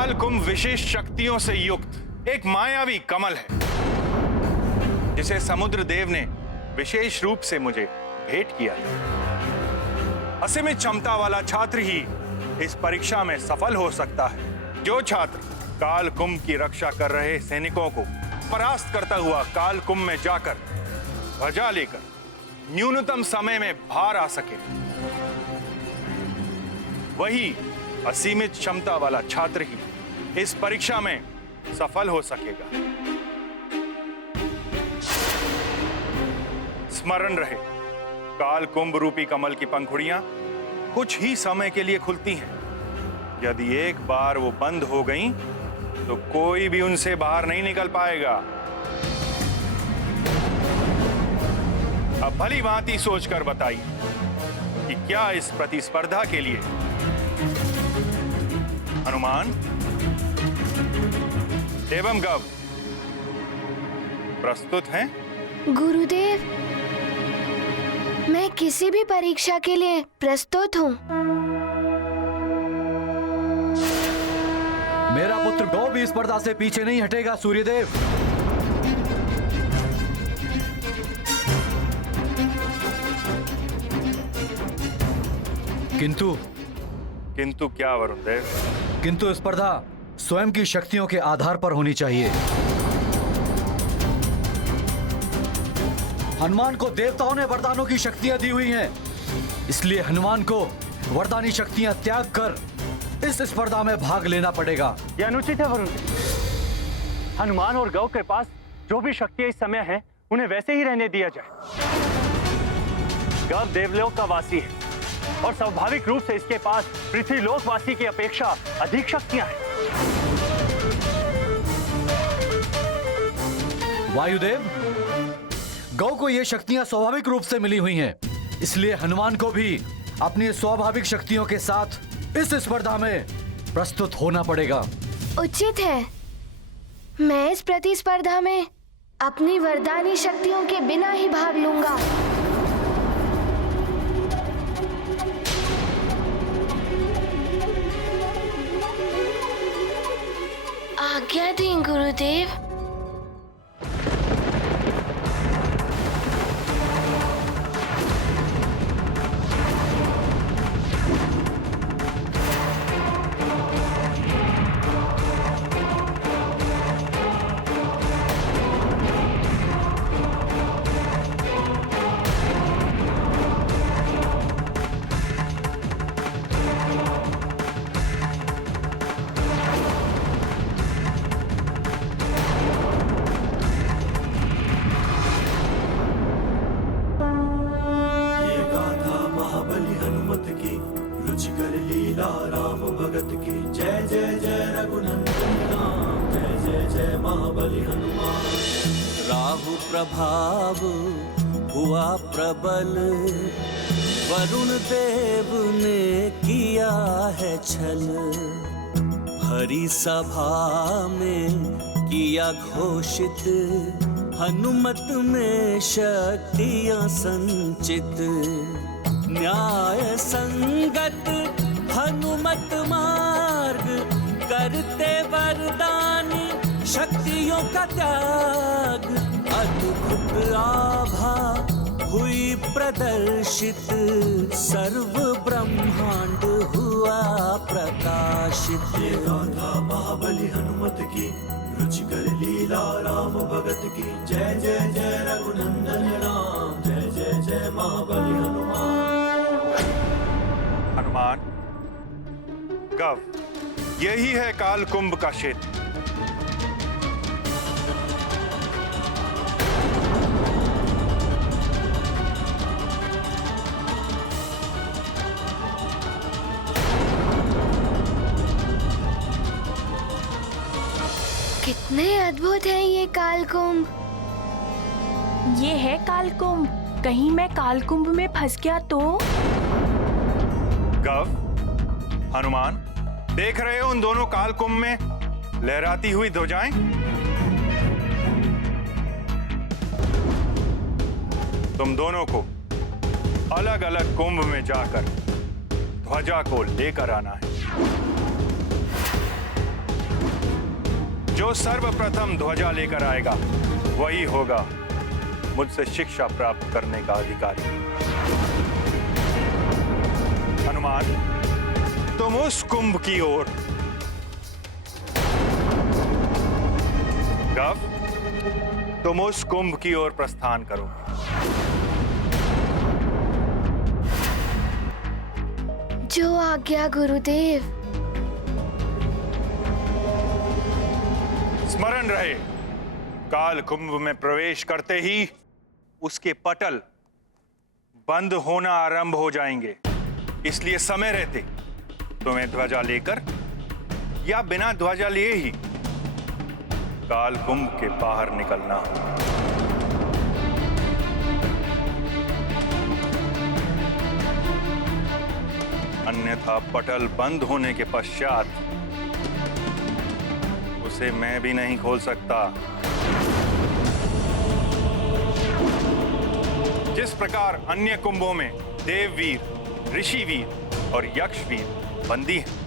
काल कुंभ विशेष शक्तियों से युक्त एक मायावी कमल है, जिसे समुद्र देव ने विशेष रूप से मुझे भेंट किया है। असीमित क्षमता वाला छात्र ही इस परीक्षा में सफल हो सकता है। जो छात्र काल कुंभ की रक्षा कर रहे सैनिकों को परास्त करता हुआ काल कुंभ में जाकर ध्वजा लेकर न्यूनतम समय में बाहर आ सके, वही असीमित क्षमता वाला छात्र ही इस परीक्षा में सफल हो सकेगा। स्मरण रहे, काल कुंभ रूपी कमल की पंखुड़ियां कुछ ही समय के लिए खुलती हैं। यदि एक बार वो बंद हो गईं, तो कोई भी उनसे बाहर नहीं निकल पाएगा। अब भली भांति सोचकर बताइए कि क्या इस प्रतिस्पर्धा के लिए हनुमान एवं गव प्रस्तुत हैं? गुरुदेव, मैं किसी भी परीक्षा के लिए प्रस्तुत हूँ। मेरा पुत्र गौ भी स्पर्धा से पीछे नहीं हटेगा सूर्यदेव। किंतु क्या वरुण देव? किंतु स्पर्धा स्वयं की शक्तियों के आधार पर होनी चाहिए। हनुमान को देवताओं ने वरदानों की शक्तियां दी हुई हैं, इसलिए हनुमान को वरदानी शक्तियां त्याग कर इस स्पर्धा में भाग लेना पड़ेगा। यह अनुचित है वरुण। हनुमान और गौ के पास जो भी शक्तियां इस समय हैं, उन्हें वैसे ही रहने दिया जाए। गौ देवलोक का वासी है और स्वाभाविक रूप से इसके पास पृथ्वीलोक वासी की अपेक्षा अधिक शक्तियां हैं। वायुदेव, गौ को ये शक्तियां स्वाभाविक रूप से मिली हुई हैं, इसलिए हनुमान को भी अपनी स्वाभाविक शक्तियों के साथ इस स्पर्धा में प्रस्तुत होना पड़ेगा। उचित है। मैं इस प्रतिस्पर्धा में अपनी वरदानी शक्तियों के बिना ही भाग लूंगा। आज्ञा दें गुरुदेव। राहु प्रभाव हुआ प्रबल, वरुण देव ने किया है छल। हरि सभा में किया घोषित, हनुमत में शक्तियां संचित। न्याय संगत हनुमत मार्ग, करते वरदानी शक्तियों का त्याग। अद्भुत आभा हुई प्रदर्शित, सर्व ब्रह्मांड हुआ प्रकाशित। ये गाथा महाबली हनुमत की, रुचिकर लीला राम भगत की। जय जय जय रघुनंदन राम, जय जय जय महाबली हनुमान। हनुमान, गव, यही है काल कुंभ का क्षेत्र। कितने अद्भुत है ये कालकुंभ। ये है कालकुंभ। कहीं मैं कालकुंभ में फंस गया तो? गव, हनुमान, देख रहे हो उन दोनों कालकुंभ में लहराती हुई ध्वजाएं? तुम दोनों को अलग अलग कुंभ में जाकर ध्वजा को लेकर आना है। जो सर्वप्रथम ध्वजा लेकर आएगा वही होगा मुझसे शिक्षा प्राप्त करने का अधिकारी। हनुमान, तुम उस कुंभ की ओर, गव, तुम उस कुंभ की ओर प्रस्थान करो। जो आज्ञा गुरुदेव। स्मरण रहे, काल कुंभ में प्रवेश करते ही उसके पटल बंद होना आरंभ हो जाएंगे। इसलिए समय रहते तुम्हें ध्वजा लेकर या बिना ध्वजा लिए ही काल कुंभ के बाहर निकलना हो। अन्यथा पटल बंद होने के पश्चात उसे मैं भी नहीं खोल सकता। जिस प्रकार अन्य कुंभों में देववीर, ऋषिवीर और यक्षवीर बंदी हैं,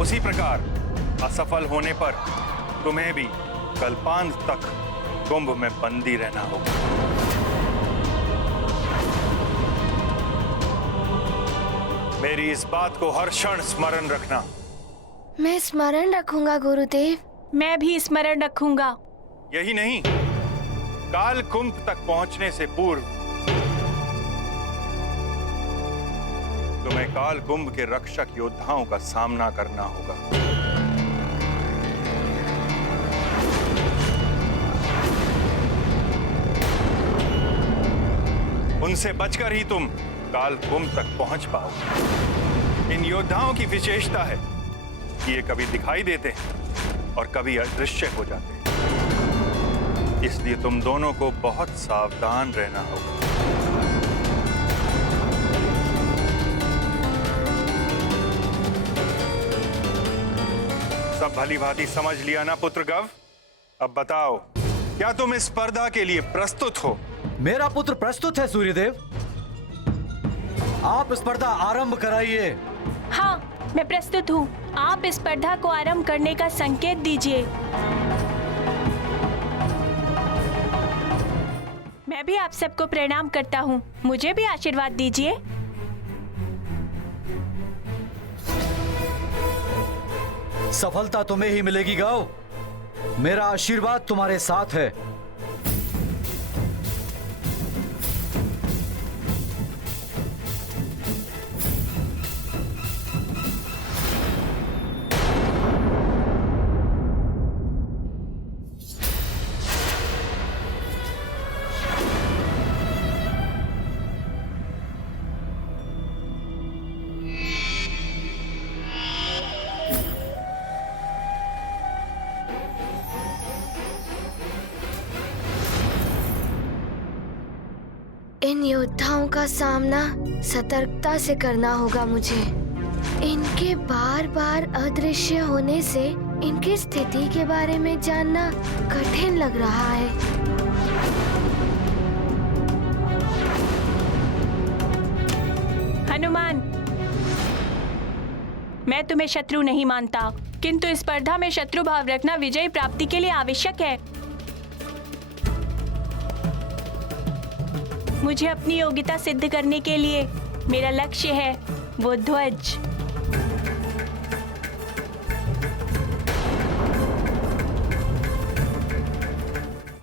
उसी प्रकार असफल होने पर तुम्हें भी कल्पांत तक कुंभ में बंदी रहना होगा। मेरी इस बात को हर क्षण स्मरण रखना। मैं स्मरण रखूंगा गुरुदेव। मैं भी स्मरण रखूंगा। यही नहीं, काल कुंभ तक पहुंचने से पूर्व तुम्हें काल कुंभ के रक्षक योद्धाओं का सामना करना होगा। उनसे बचकर ही तुम काल कुंभ तक पहुंच पाओगे। इन योद्धाओं की विशेषता है कि ये कभी दिखाई देते हैं और कभी अदृश्य हो जाते हैं। इसलिए तुम दोनों को बहुत सावधान रहना होगा। सब भली भांति समझ लिया ना पुत्र गव? अब बताओ, क्या तुम इस स्पर्धा के लिए प्रस्तुत हो? मेरा पुत्र प्रस्तुत है सूर्यदेव। आप स्पर्धा आरंभ कराइए। हाँ, मैं प्रस्तुत हूँ। आप इस स्पर्धा को आरंभ करने का संकेत दीजिए। मैं भी आप सबको प्रणाम करता हूँ। मुझे भी आशीर्वाद दीजिए। सफलता तुम्हें ही मिलेगी गौ। मेरा आशीर्वाद तुम्हारे साथ है। इन योद्धाओं का सामना सतर्कता से करना होगा मुझे। इनके बार बार अदृश्य होने से इनकी स्थिति के बारे में जानना कठिन लग रहा है। हनुमान, मैं तुम्हें शत्रु नहीं मानता, किंतु इस स्पर्धा में शत्रु भाव रखना विजय प्राप्ति के लिए आवश्यक है। मुझे अपनी योग्यता सिद्ध करने के लिए मेरा लक्ष्य है वो ध्वज।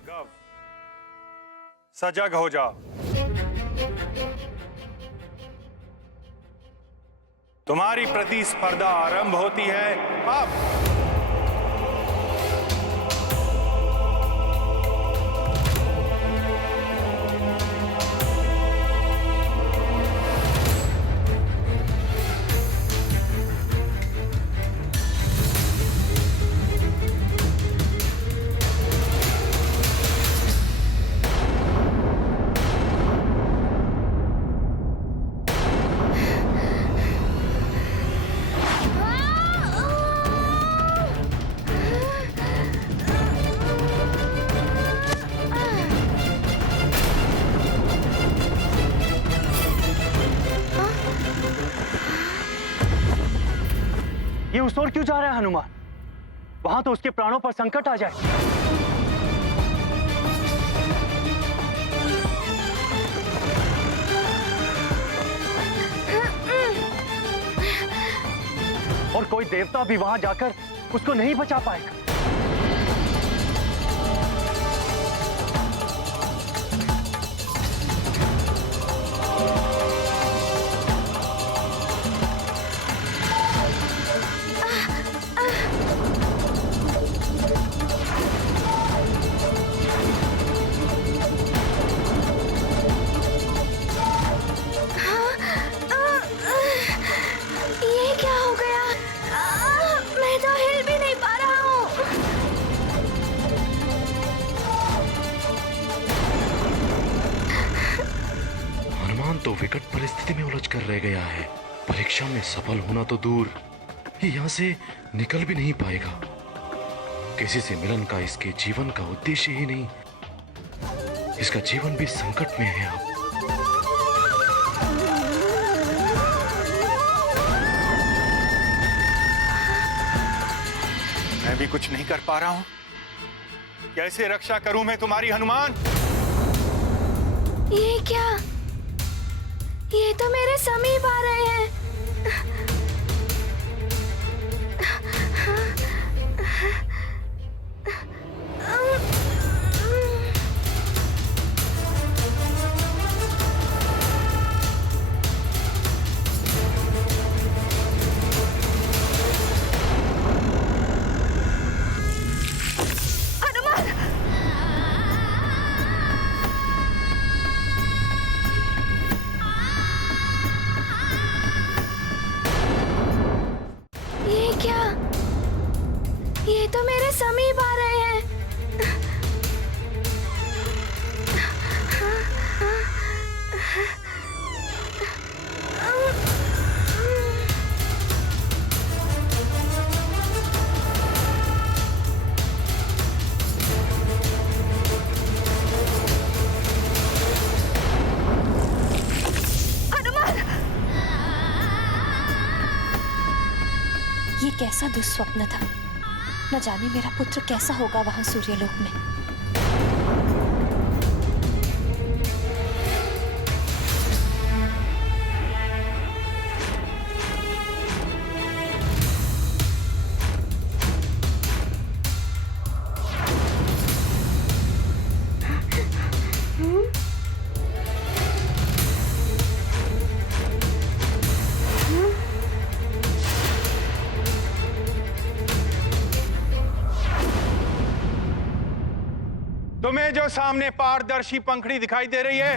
गव, सजग हो जाओ। तुम्हारी प्रतिस्पर्धा आरंभ होती है अब। ये उस ओर क्यों जा रहा है हनुमान? वहां तो उसके प्राणों पर संकट आ जाए। और कोई देवता भी वहां जाकर उसको नहीं बचा पाएगा। ये क्या हो गया? मैं तो हिल भी नहीं पा रहा हूँ। हनुमान तो विकट परिस्थिति में उलझ कर रह गया है। परीक्षा में सफल होना तो दूर, ये यहाँ से निकल भी नहीं पाएगा। किसी से मिलन का इसके जीवन का उद्देश्य ही नहीं। इसका जीवन भी संकट में है अब। मैं भी कुछ नहीं कर पा रहा हूं। कैसे रक्षा करूं मैं तुम्हारी हनुमान? ये क्या? ये तो मेरे समीप आ रहे हैं। ये क्या? ये तो मेरे समीप आ रहे हैं। ये कैसा दुस्वप्न था। न जाने मेरा पुत्र कैसा होगा वहां सूर्यलोक में। तुम्हें जो सामने पारदर्शी पंखड़ी दिखाई दे रही है,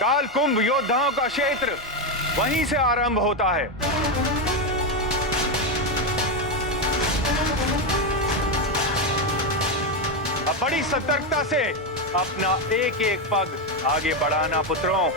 काल कुंभ योद्धाओं का क्षेत्र वहीं से आरंभ होता है। अब बड़ी सतर्कता से अपना एक एक पग आगे बढ़ाना पुत्रों।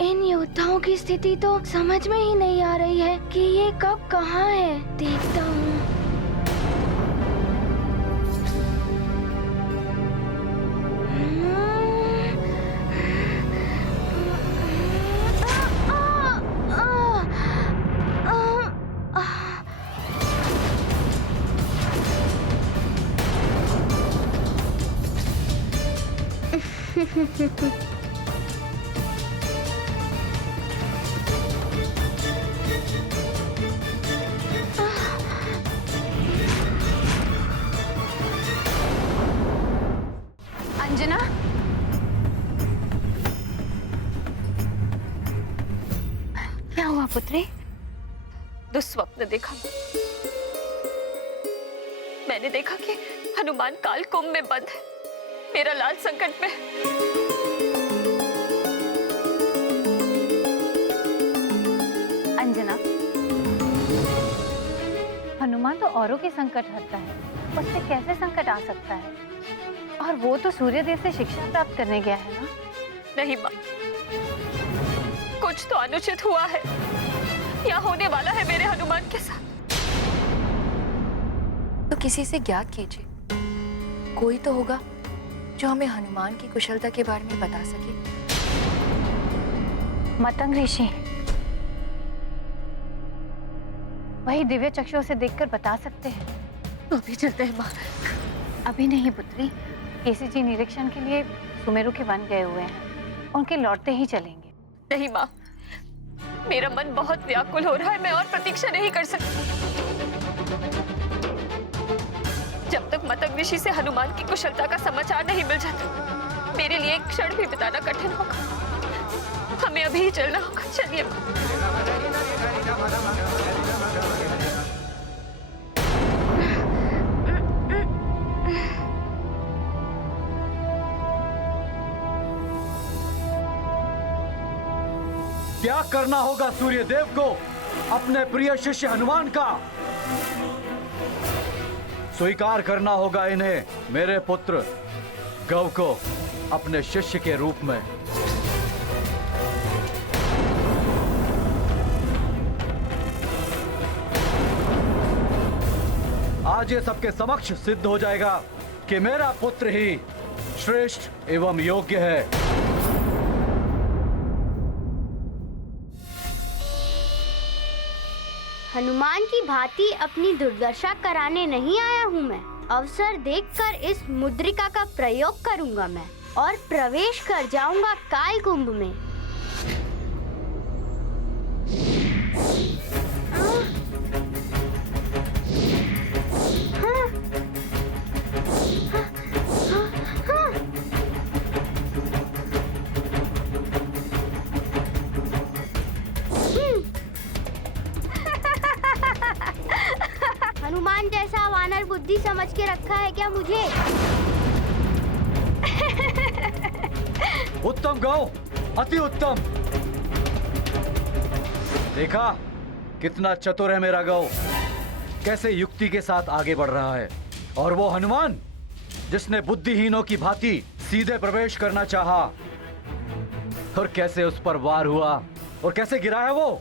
इन योद्धाओं की स्थिति तो समझ में ही नहीं आ रही है कि ये कब कहाँ है। देखता हूँ। अंजना, क्या हुआ पुत्री? दुस्वप्न देखा? मैंने देखा कि हनुमान काल कुंभ में बंद है। मेरा लाल संकट में है। अंजना, हनुमान तो औरों के संकट हरता है, उस पे कैसे संकट आ सकता है? और वो तो सूर्यदेव से शिक्षा प्राप्त करने गया है ना? नहीं माँ, कुछ तो अनुचित हुआ है या होने वाला है मेरे हनुमान के साथ। तो किसी से ज्ञात कीजिए, कोई तो होगा जो हमें हनुमान की कुशलता के बारे में बता सके। मतंग ऋषि, वही दिव्य चक्षुओं से देखकर बता सकते हैं। तो अभी चलते हैं माँ। अभी नहीं पुत्री, केसी जी निरीक्षण के लिए सुमेरु के वन गए हुए हैं, उनके लौटते ही चलेंगे। नहीं माँ, मेरा मन बहुत व्याकुल हो रहा है, मैं और प्रतीक्षा नहीं कर सकती। जब तक मतंग ऋषि से हनुमान की कुशलता का समाचार नहीं मिल जाता, मेरे लिए एक क्षण भी बिताना कठिन होगा। हमें अभी ही चलना होगा। चलिए त्याग करना होगा सूर्य देव को अपने प्रिय शिष्य हनुमान का। स्वीकार करना होगा इन्हें, मेरे पुत्र गौ को अपने शिष्य के रूप में। आज ये सबके समक्ष सिद्ध हो जाएगा कि मेरा पुत्र ही श्रेष्ठ एवं योग्य है। हनुमान की भांति अपनी दुर्दशा कराने नहीं आया हूँ मैं। अवसर देखकर इस मुद्रिका का प्रयोग करूंगा मैं और प्रवेश कर जाऊंगा काल कुंभ में। हनुमान जैसा वानर बुद्धि समझ के रखा है क्या मुझे? उत्तम गौ, अति उत्तम। देखा कितना चतुर है मेरा गौ, कैसे युक्ति के साथ आगे बढ़ रहा है। और वो हनुमान जिसने बुद्धिहीनों की भांति सीधे प्रवेश करना चाहा, और कैसे उस पर वार हुआ और कैसे गिरा है वो।